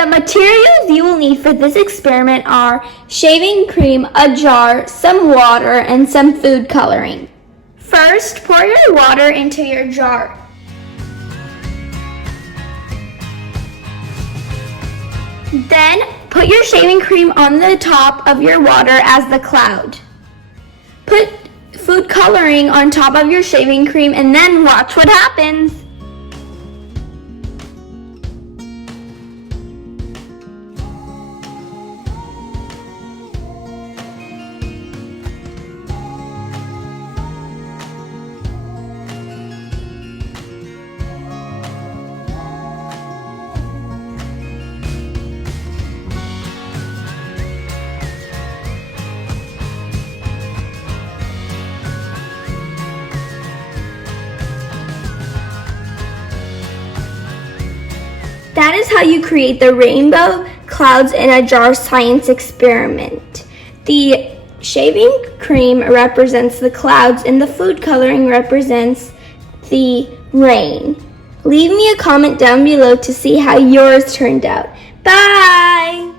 The materials you will need for this experiment are shaving cream, a jar, some water, and some food coloring. First, pour your water into your jar. Then, put your shaving cream on the top of your water as the cloud. Put food coloring on top of your shaving cream and then watch what happens. That is how you create the rainbow clouds in a jar science experiment. The shaving cream represents the clouds and the food coloring represents the rain. Leave me a comment down below to see how yours turned out. Bye!